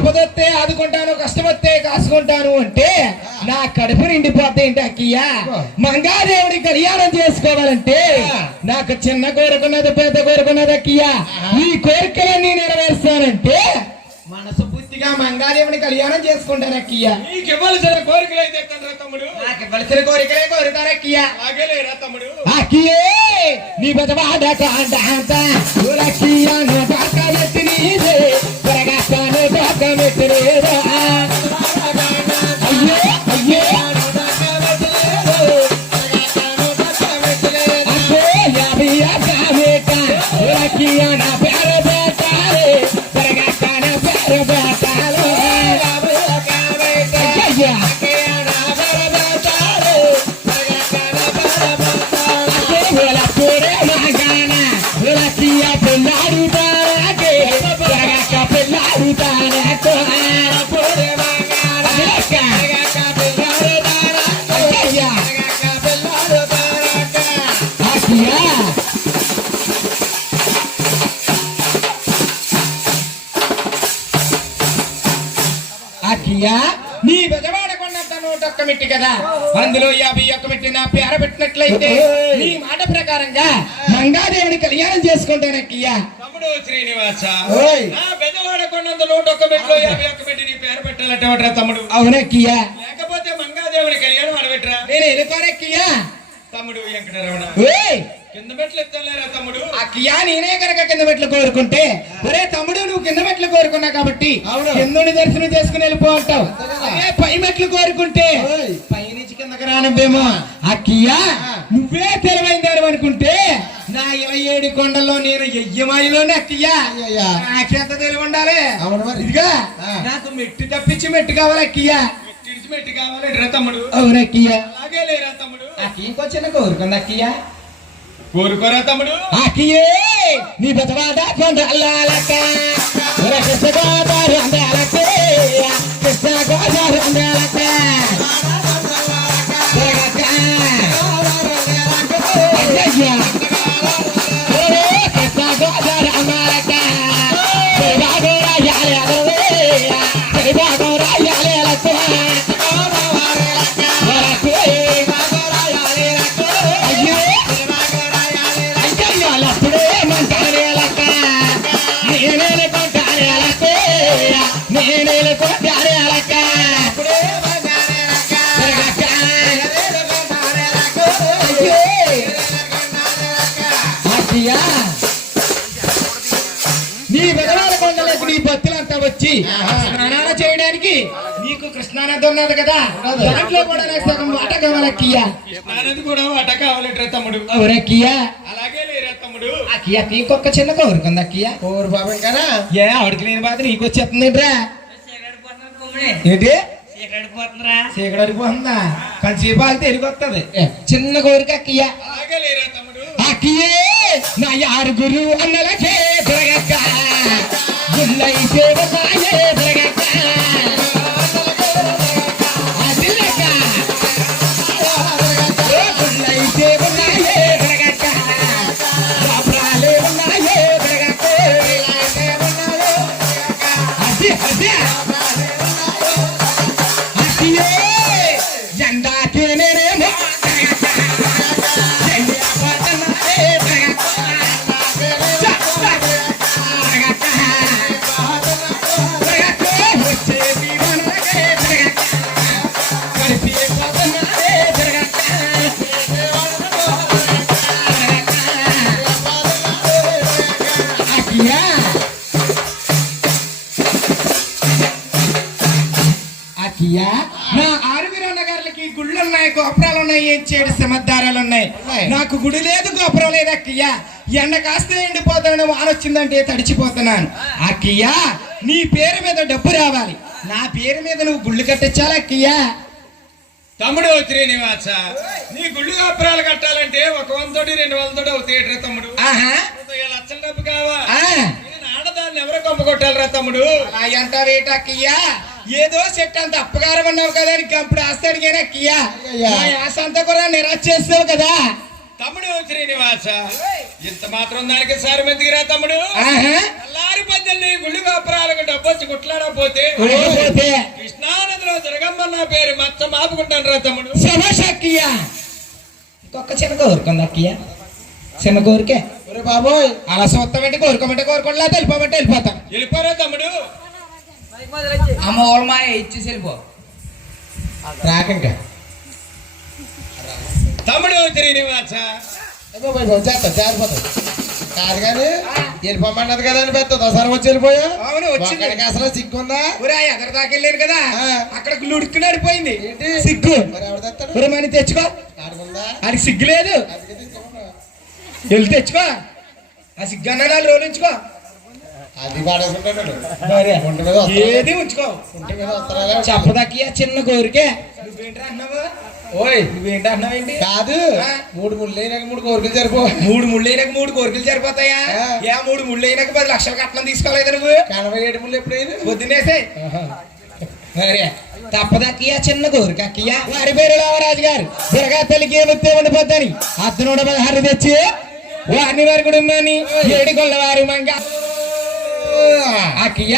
ఆపదొస్తే ఆదుకుంటాను కష్టమొస్తే కాసుకుంటాను అంటే నా కడుపు నిండిపోతే ఏంటి అక్కయ్యా? మంగాదేవుడి కళ్యాణం చేసుకోవాలంటే. నాకు చిన్న కోరుకున్నది పెద్ద కోరుకున్నది అక్కయ్యా. ఈ కోరికలన్నీ నెరవేర్స్తానంటే మనసు పూర్తిగా మంగాదేవుని కళ్యాణం చేసుకుంటాను అక్కయ్యా. నీకు ఇవ్వాల్సిన కోరికలు అయితే తమ్ముడు? నాకు ఇవ్వాల్సిన కోరికలే కోరుతాను అక్కయ్యా. తమ్ముడు. అక్కియే నీ బతవాడ కాంత ఉరక్కియా querer. అఖియా నీ బెజవాడ కొండంత నూట ఒక్క మిట్టి కదా. అందులో యాభై ఒక్క మిట్టి నా పేర పెట్టినట్లయితే నీ మాట ప్రకారంగా మంగాదేవుని కళ్యాణం చేసుకుంటాను అక్కయ్యా తమ్ముడు శ్రీనివాస. నా కొన్నంత నూట ఒక్క మెట్లో యాభై ఒక్క పెట్టి నీ పేరు పెట్టాలట తమ్ముడు? అవునక్కయ్యా. లేకపోతే మంగాదేవుని కళ్యాణం అడబెట్టరా నేను ఎదుకోనక్కయ్యా తమ్ముడు వెంకటరమణ. కింద మెట్లు ఎత్తలేరా తమ్ముడు. అక్కయ్యా నేనే కనుక కింద మెట్లు కోరుకుంటే ఒరే తమ్ముడు నువ్వు కింద మెట్లు కోరుకున్నా కాబట్టి అవును. కిందుని దర్శనం చేసుకుని వెళ్ళిపో అంటావు. అదే పై మెట్లు కోరుకుంటే. పై నుంచి కిందకి రానవ్వేమో. అక్కయ్యా నువ్వే తెలివైన దాని అనుకుంటే నా ఇరవై ఏడు కొండల్లో నేను ఎయ్యమాయిలోనే అక్కయ్యా. నాకెంత తెలివి ఉండాలి? అవును మరి. ఇదిగా ఆ. నాకు మెట్టు తప్పించి మెట్టు కావాలి అక్కయ్యా మెట్టి కావాలంటే తమ్ముడు. అవునక్కయ్యా అలాగే లేరా తమ్ముడు. అక్కయ్య ఇంకో చిన్న కోరుకుంది అక్కయ్యా కోరుకోరా తమ్ముడు? అక్కయ్యే నీ బతవాడ కొండలక కృష్ణ గోదావరి అందాలక? కృష్ణ గోదావరి అందాలక? అయ్యయ్యా. అయ్యా. నీ కొండలకు నీ భక్తులంతా వచ్చి స్నానాలు చేయడానికి నీకు కృష్ణానది ఉన్నది కదా. దాంట్లో కూడా నాకు సగం వాట కావాలక్కయ్యా నానది కూడా అట కావాలంటే తమ్ముడు. అలాగే లేరా తమ్ముడు. అక్కయ్య నీకొక్క చిన్న కోరుకుంది అక్కయ్య. కోరు బాబు కదా ఏ ఆవిడకి లేని బాధ నీకు ఏంటి? ఆగితే ఎరిగి వస్తుంది చిన్న కోరిక అక్కయ్య. అలాగే లేరా తమ్ముడు. అక్కయ్యే. నా యారు యారుగురు అన్నలకే. ఉన్నాయి ఏం చేడు సమద్దారాలు ఉన్నాయి. నాకు గుడి లేదు గోపురం లేదు అక్కయ్యా. ఎండ కాస్త ఎండిపోతాను వాన వచ్చిందంటే తడిచిపోతున్నాను. అక్కయ్యా నీ పేరు మీద డబ్బు రావాలి. నా పేరు మీద నువ్వు గుళ్ళు కట్టించాలి అక్కయ్యా? తమ్ముడు శ్రీనివాస నీ గుళ్ళు కాపురాలు కట్టాలంటే ఒక వంతోటి రెండు వందోటి అవుతాయి తమ్ముడు? లక్షల డబ్బు కావా? ఆడదాన్ని ఎవరో కొంప కొట్టాలరా తమ్ముడు? అక్కయ్యా? ఏదో చెట్టు అంత అప్పగారం అన్నావు కదా అప్పుడు ఆస్తి అడిగాను అక్కయ్యా. అయ్యయ్యా. నా ఆశ అంతా కూడా నిరాశ చేస్తావు కదా. తమ్ముడు శ్రీనివాస ఇంత మాత్రం దానికి సారం ఎందుకురా తమ్ముడు? ఆహా. తెల్లారి పద్దెనిమిది వచ్చి కుట్లాడపోతే లేకపోతే కృష్ణానదిలో జరగమ్మన్న పేరు మచ్చ మాపుకుంటాను రా తమ్ముడు. శభాష్ అక్కయ్య ఇంకొక చిన్న కోరుకుంది అక్కయ్య? చిన్న కోరికే. బాబోయ్. అలా చూస్తామంటే కోరుకోమంటే కోరుకోవట్లా వెళ్ళిపోమంటే వెళ్ళిపోతాం. వెళ్ళిపోరా తమ్ముడు. అమ్మ వాళ్ళ మా ఇచ్చేసి వెళ్ళిపో. రాక ఇంకా తమ్ముడు శ్రీనివాస వచ్చేస్తా జారిపోతాయి కాదు కానీ వెళ్ళిపోమన్నది కదా అని పెద్ద దసరా వచ్చి వెళ్ళిపోయా? అవును, వచ్చింది. అసలు సిగ్గుందా? ఒరే ఎదర దాకా వెళ్ళాను కదా. అక్కడ లుడుకు నడిపోయింది ఏంటి? సిగ్గు. మరి ఒరే మని తెచ్చుకో. అది సిగ్గు లేదు. వెళ్ళి తెచ్చుకో. ఆ సిగ్గు అన్న రోజులు ఉంచుకో అది పాడేసుకుంటాడు ఏది ఉంచుకో. చిన్న కోరికే. నువ్వేంటి అన్నావు? ఓయ్. నువ్వేంటి అన్నావేంటి కాదు. మూడు ముళ్ళు అయినాక మూడు కోరికలు సరిపో మూడు ముళ్ళైనాక మూడు కోరికలు సరిపోతాయా? ఆ. యా మూడు ముళ్ళైనాక పది లక్షల కట్నం తీసుకోలేదు నువ్వు? ఎనభై ఏడు ముళ్ళు ఎప్పుడైనా? పొద్దునేసే. మరే తప్పదక్కయ్య చిన్న కోరిక. అక్కయ్య వారి పేరు రామరాజు గారు. త్వరగా తల్లికి ఏమిస్తే ఉండిపోద్దని అతనుడ పదహారు తెచ్చి వారిని వారి కుటుంబాన్ని ఏడు కొల్ల వారి మంగ అక్కయ్య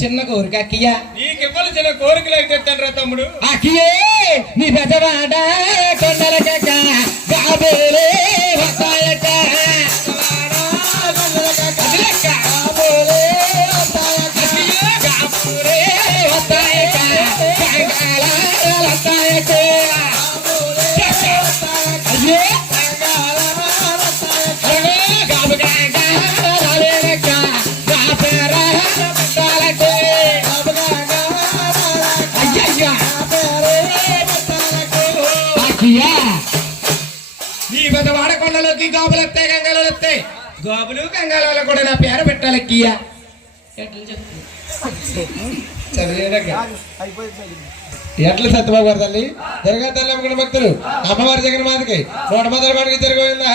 చిన్న కోరిక అక్కయ్య నీకు ఇవ్వాల్సిన కోరికలు అయితే రా తమ్ముడు? అక్కయ్యే నీ పెద్దవాడ కొండలకక్క కాబోలే వస్తాయట. నీ పెద్దవాడ కొండలోకి గాబులు వస్తాయి గంగాలు వస్తాయి గాబులు గంగాలలో కూడా నా పేరు పెట్టాలి చదివేనాక ఎట్ల సత్యబాబు గారు తల్లి? దుర్గా తల్లి అమ్ముకున్న భక్తులు. అమ్మవారి జగన్ మాతకి నూట మొదల పండుగ జరిగిపోయిందా?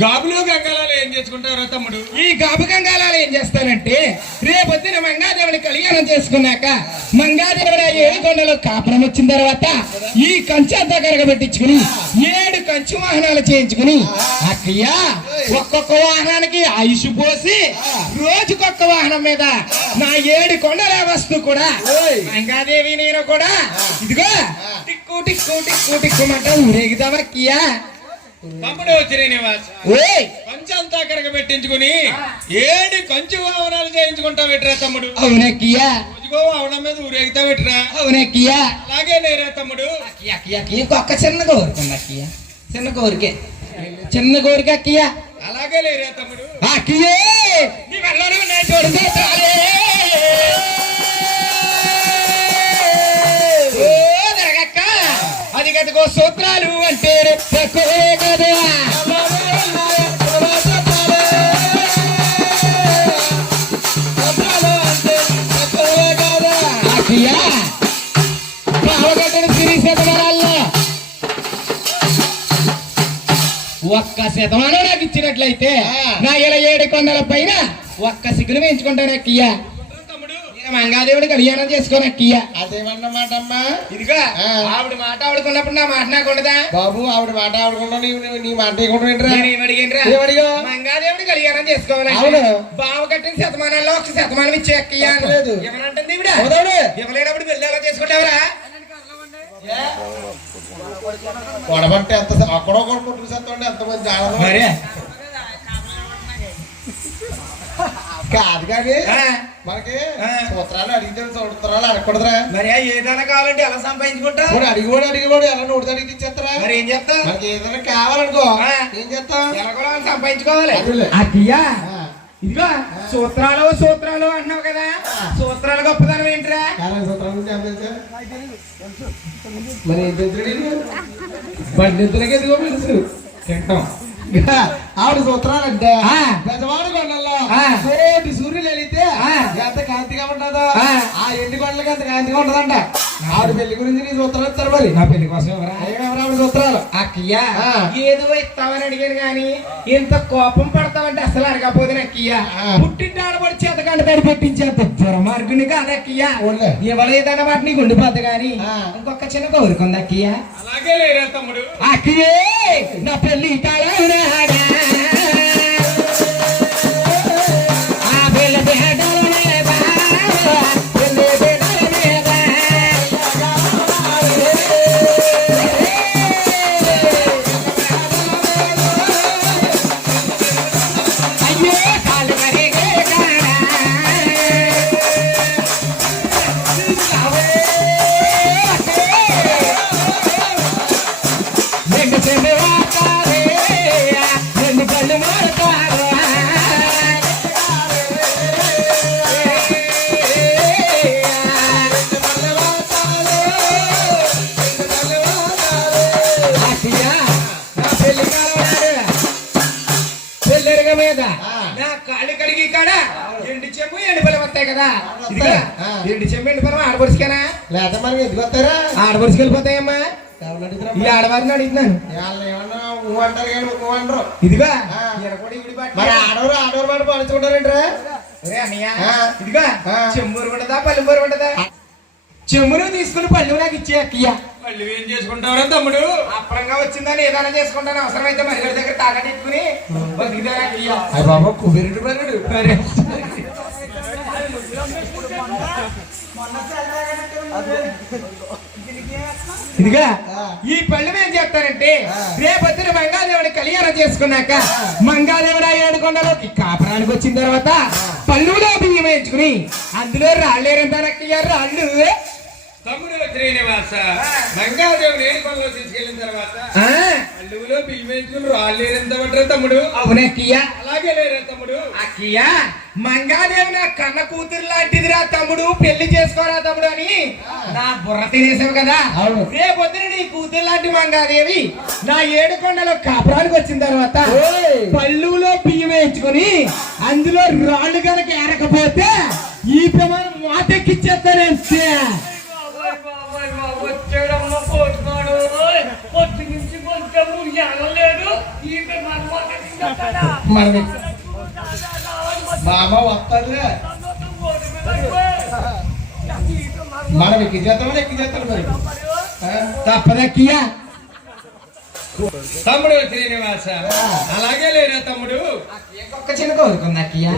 గాబులు గంగలాలు ఏం చేసుకుంటారా తమ్ముడు ఈ గాబు గంగాలాలు ఏం చేస్తానంటే రేపొద్దున మంగాదేవుని కళ్యాణం చేసుకున్నాక మంగాదేవుడు ఆ ఏడు కొండలో కాపురం వచ్చిన తర్వాత ఈ కంచె అంతా కరగబెట్టించుకుని ఏడు కంచు వాహనాలు చేయించుకుని అక్కయ్య ఒక్కొక్క వాహనానికి ఆయుష్ పోసి రోజుకొక్క వాహనం మీద నా ఏడు కొండల వస్తూ కూడా. మంగాదేవి నేను కూడా ఇదిగో టిక్కు టిక్కు టిక్కు టిక్కుమంట ఊరేగుదాం అక్కయ్య తమ్ముడు శ్రీనివాస కొంచెంతా కరగ పెట్టించుకుని ఏడు కొంచెం వాహనాలు చేయించుకుంటావు ఎట్రా తమ్ముడు? అవునక్కయ్యా రోజుకో వాహనం మీద ఊరేగుతావు ఎట్రా? అవునక్కయ్యా అలాగే నేరా తమ్ముడు. ఇంకొక చిన్న కోరిక అక్కయ్య చిన్న కోరికే. చిన్న కోరిక అక్కయ్య అలాగే లేరా తమ్ముడు. అక్కయ్యే నీ వల్లనే నేను చూడదే గదిగో సూత్రాలు అంటే తక్కువే కదా ఒక్క శతమానం నాకు ఇచ్చినట్లయితే నా ఇలా ఏడు కొండల పైన ఒక్క సిగ్గులు వేయించుకుంటాను అక్కయ్య తమ్ముడు నేను మంగాదేవుడి కళ్యాణం చేసుకోను అక్కయ్య అదేమన్నమాట అమ్మా ఇదిగా. ఆవిడ మాట ఆడుకున్నప్పుడు నా మాట నాకు ఉండదా బాబు ఆవిడ మాట ఆడుకుంటా నీవు నీ మాట ఏమడిగా? మంగాదేవుడి కళ్యాణం చేసుకోవాలంటే అవును. బావ కట్టిన శతమానంలో ఒక శతమానం ఇచ్చే అక్కయ్య. తప్పలేదు. ఇవ్వనంటుంది అవునవును. ఇవ్వలేనప్పుడు పెళ్ళి ఎలా చేసుకుంటావరా గొడవంటే ఎంత అక్కడో కూడా కొట్టుకు సత్తుంటే ఎంత కాదు కానీ. మనకి. సూత్రాలు అడిగితే సూత్రాలు అడగకూడదురా. మరి ఏదైనా కావాలంటే ఎలా సంపాదించుకుంటా? ఇప్పుడు అడిగిపోడు అడిగిపోడు ఎలా నోటి అడిగి ఇచ్చేస్తారా? మరి ఏం చేస్తా మనకి ఏదైనా కావాలనుకో. ఏం? చేస్తాం ఎలాగోలా సంపాదించుకోవాలి. ఇదిగో సూత్రాలు సూత్రాలు అంటున్నావు కదా. సూత్రాలు గొప్పదనం ఏంట్రా? సూత్రాల? మరి ఏం తెలుసు? బండి తెలుసు. తింటాం. ఆవిడ సూత్రాలు అంటే ఆ. పెద్దవాడు కొండల్లో సూర్యులు వెళితే. ఎంత కాంతిగా ఉంటుందో ఆ. ఎండి కొండలకి అంత కాంతిగా ఉంటుందంట ఆవిడ పెళ్ళి గురించి నీ సూత్రాలు మరి నా పెళ్ళి కోసం ఎవరా అయ్యో ఎవరు ఆవిడ సూత్రాలు అక్కయ్య ఆ. ఏదో ఇస్తామని అడిగాను గాని ఇంత కోపం పడతావంటే అసలు అడగపోతే అక్కయ్య ఆ. పుట్టింటి ఆడబడి చేతకంట దాన్ని పెట్టించేంత దుర్మార్గుని కాదు అక్కయ్య ఓన్లే. ఇవ్వలేదన్న మాట నీకు ఉండిపోద్ది గాని ఆ. ఇంకొక చిన్న కోరుకుంది అక్కయ్య అలాగే లేరా తమ్ముడు అక్కయ్యే నా పెళ్ళి కాలనాడా పెళ్ళెరగ మీద. నా కాళ్ళు కడిగి కాడ ఎండు చెంబు ఎండు పొలం వస్తాయి కదా. ఎండు చెంబు ఎండు పొలం ఆడపడుచుకేనా లేదా మరి ఎందుకు వస్తారా? ఆడపడుచుకు వెళ్ళిపోతాయమ్మా ఆడవారిని అడుగుతున్నాను. అంటారు కానీ ఊ అనరు ఇదిగా. మరి ఆడవారు ఆడవారు మాట ఆ. ఇదిగా. చెంబూరు ఉండదా పల్లెంబూరు ఉండదా చెంబును తీసుకుని పళ్ళు నాకు ఇచ్చే అక్కయ్య మళ్ళీ ఏం చేసుకుంటావురా తమ్ముడు అప్పుడంగా వచ్చిందని ఏదైనా చేసుకుంటాను అవసరమైతే మరి దగ్గర తాగట్టు ఇట్టుకుని బతికిదారా అక్కయ్య అయ్య బాబా కుబేరుడు సరే. ఇదిగా. ఈ పళ్ళు ఏం చెప్తారంటే. రేపొద్దున మంగాదేవుడి కళ్యాణం చేసుకున్నాక మంగాదేవుడు ఏడుకొండలోకి కాపురానికి వచ్చిన తర్వాత పళ్ళులో బియ్యం వేయించుకుని అందులో రాళ్ళేరంతారక్కయ్య రాళ్ళు తమ్ముడు శ్రీనివాస గంగాదేవుని ఏడుకొండలో తీసుకెళ్ళిన తర్వాత ఆ, బియ్యం వేసుకుని రాళ్ళు పట్టరా తమ్ముడు? అవునక్కయ్య అలాగే లేరా తమ్ముడు. అక్కయ్య మంగాదేవి నా కన్న కూతురు లాంటిదిరా తమ్ముడు పెళ్ళి చేసుకోరా తమ్ముడు అని నా బుర్ర తినేసావు కదా. అవును. రేపొద్దున నీ కూతురు లాంటి మంగాదేవి నా ఏడుకొండలో కాపురానికి వచ్చిన తర్వాత. పళ్ళులో బియ్యం వేయించుకొని అందులో రాళ్ళు కనుక ఏరకపోతే ఈ ప్రమాణం మాటెక్కిచ్చేస్తానంతే కొంచెం ఎనలేదు మనకి బాబా వస్తాడులే. మనం ఎక్కి చేస్తామని ఎక్కి చేస్తాడు మరి? ఆ? తప్పదక్కయ్యా తమ్ముడు శ్రీనివాస. అలాగే లేరా తమ్ముడు? ఇంకొక చిన్న కోరుకుంది అక్కయ్య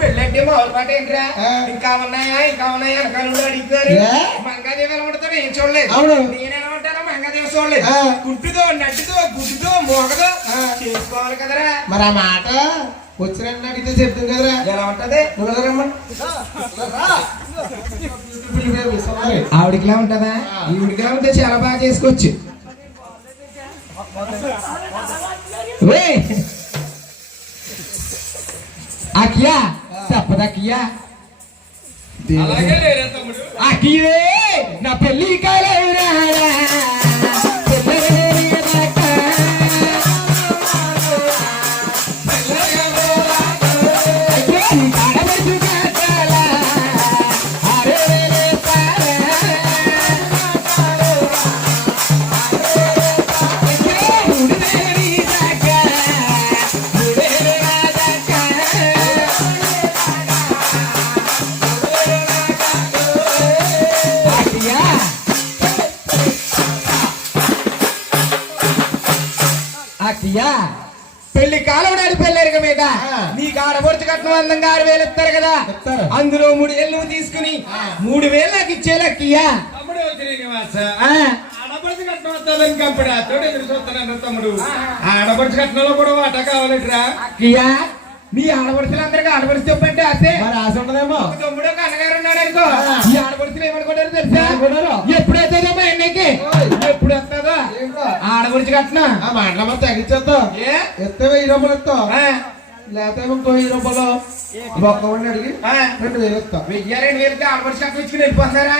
పెళ్ళంటే మామూలు మాట ఏంట్రా. ఇంకా ఉన్నాయా ఇంకా ఉన్నాయా వెనకాల అడుగుతారు ఏ? మంగాదేవి ఎలా ఏం చూడలేదు. అవును. నేను చూడలేదు నడ్డుతో గుడ్డుతో మోగదో. చేసుకోవాలి కదరా. మరి ఆ మాట వచ్చినట్టు అడిగితే చెప్తుంది కదరా. ఎలా ఉంటది? ఆవిడకిలా ఉంటదా. ఈవిడికిలా ఉంటే చాలా బాగా చేసుకోవచ్చు. అకియా తప్పదకియా అకియే నా పెళ్ళి కాలం. అక్కయ్యా పెళ్ళి కాలవడాడి పెళ్ళరిక మీద. నీకు ఆడబొడుచు కట్నం అందంగా ఆరు వేలు ఇస్తారు కదా. అందులో మూడు వేలు నువ్వు తీసుకుని మూడు వేలు నాకు శ్రీనివాస ఆ. ఆడపడిచి కట్నం కంపెనీ అతోడు ఎదురు చూస్తున్నాను తమ్ముడు. ఆడపడిచి కట్నంలో కూడా వాటా కావాలట్రా? అక్కయ్యా మీ ఆడపడుచులందరికీ ఆడపడుచు చెప్పంటే అదే. మరి ఆశ ఉండదేమో. తమ్ముడు ఒక అన్నగారు ఉన్నాడు అనుకో. ఈ ఆడపడుచులు ఏమనుకుంటారు తెలుసా? ఏమనుకుంటారు? ఎప్పుడు వస్తుందో మా అన్నకి ఓయ్. ఎప్పుడు వస్తుందో కట్నం ఆ మాటల మరి తగ్గించేస్తావు ఎత్తే వెయ్యి రూపాయలు ఇస్తావు. లేకపోతే ఇంకో వెయ్యి రూపాయలు. ఒక్క అడిగి. రెండు వేలు ఇస్తావు వెయ్యి రెండు వేలకి ఇచ్చుకుని వెళ్ళిపోతారా?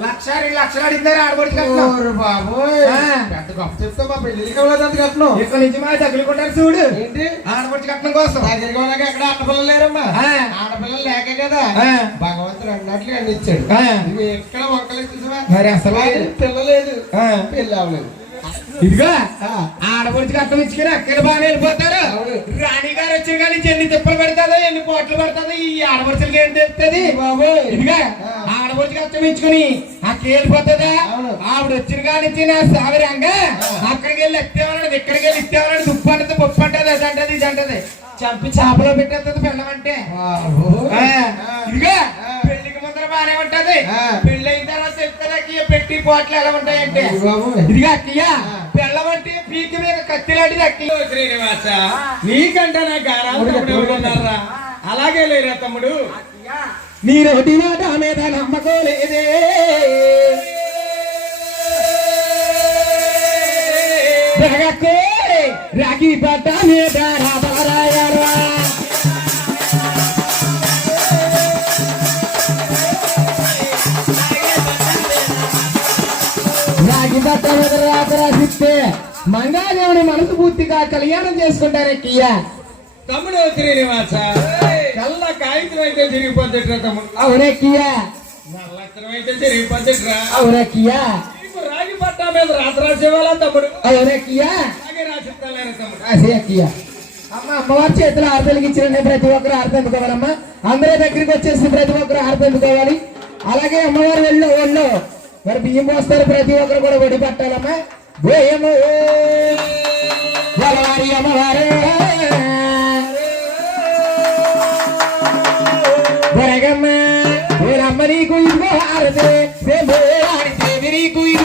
లక్ష రెండు లక్షలు అడిగినారు ఆడపడుచు కట్నం ఓరి బాబోయ్. ఆ. పెద్ద గొప్ప చెప్తా మా అంత కట్నం ఇక్కడ నుంచి మా తగులుకుంటారు చూడు. ఏంటి? ఆడపడుచు కట్నం కోసం. దగ్గరికి వాళ్ళకి ఎక్కడ ఆడపిల్లలు లేరమ్మా. ఆడపిల్లలు లేకే కదా. భగవంతుడు అన్నట్లుగా అన్ని ఇచ్చాడు ఎక్కడ మొక్కలు చూసావా మరి అసలు లేదు. పిల్లలేదు. పెళ్ళి అవ్వలేదు. ఇదిగో. ఆడపడుచుకి అర్థం ఇచ్చుకుని అక్కడ బాగానే వెళ్ళిపోతారు. రాణి గారు వచ్చిన కానీ ఎన్ని తిప్పలు పెడతాదో ఎన్ని పోట్లు పెడతాదో ఈ ఆడపడుచులకి ఏం తెలుస్తుంది బాబోయ్. ఇదిగా. ఆడపడుచుకి అర్థం ఇచ్చుకుని అక్కడ వెళ్ళిపోతుందా. ఆవిడ వచ్చిన కానీ నా సావిరంగా అక్కడికి వెళ్ళి ఎత్తేవాడు ఇక్కడికి వెళ్ళి ఇస్తేవాడు దుప్పు అంటది పప్పు అంటది అది అంటది ఇది అంటది చంపి చేపలో పెట్టేస్తుంది పిల్లమంటే. ఇదిగా ముందర బాగానే ఉంటది. పెళ్ళి అయిన తర్వాత చెప్తారా పెట్టి పోట్లు ఎలా ఉంటాయంటే. ఇదిగా అక్కయ్య బెల్లమంటే పీకి మీద కత్తిలాంటిది అక్కయ్య. ఓ శ్రీనివాస నీకంటే నాకు ఉన్నారా? అలాగే లేరా తమ్ముడు? నీ రోటి మాట మీద నమ్మకం లేదే. రగకే రాగి పట్ట మీద రాగి పట్ట మీద రాత రాసిస్తే మంగాదేవుని మనసు పూర్తిగా కళ్యాణం చేసుకుంటారక్కయ్య తమ్ముడు శ్రీనివాస తెల్ల కాగితం అయితే తిరిగిపోద్దట్రా తమ్ముడు. అవునక్కయ్య నల్లత్తరం అయితే తిరిగిపోద్దట్రా. అవునక్కయ్య నీకు రాగి పట్టా మీద రాత రాసేవాళ్ళ తమ్ముడు? అవునక్కయ్య అలాగే రాసిస్తాను తమ్ముడు? అదే అక్కయ్య అమ్మ అమ్మవారి చేతిలో ఆరు వెలిగించిన ప్రతి ఒక్కరు ఆరు అందుకోవాలమ్మా. అందరి దగ్గరికి వచ్చేసి ప్రతి ఒక్కరు ఆరు అందుకోవాలి. అలాగే అమ్మవారి వెళ్ళి ఒళ్ళు मैं बीए मोस्टर प्रति ओकर कोड बड़ी पट्टा लम है वो ये मो यारी यमारे बरेगम मेरा मरी कोई बहार दे से मेरा कोई